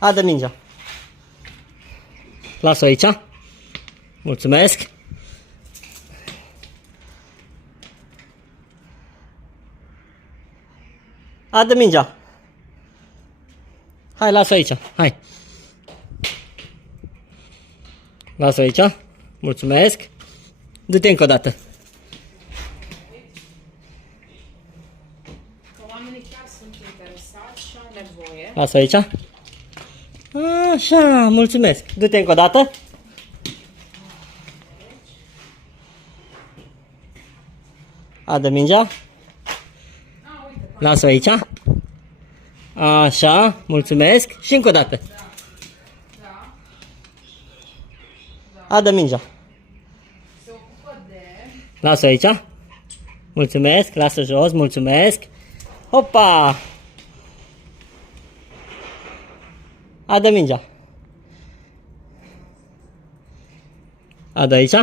Adă mingea. Las-o aici. Mulțumesc. Adă mingea. Hai, las-o aici. Hai. Las-o aici. Mulțumesc. Du-te încă o dată. Oamenii chiar sunt interesați și au nevoie. Las-o aici. Așa, mulțumesc. Du-te încă o dată. Adă mingea. Las-o aici. Așa, mulțumesc. Și încă o dată. Adă mingea. Se ocupă de... Las-o aici. Mulțumesc. Lasă jos. Mulțumesc. Hopa! Adă mingea. Adă aici.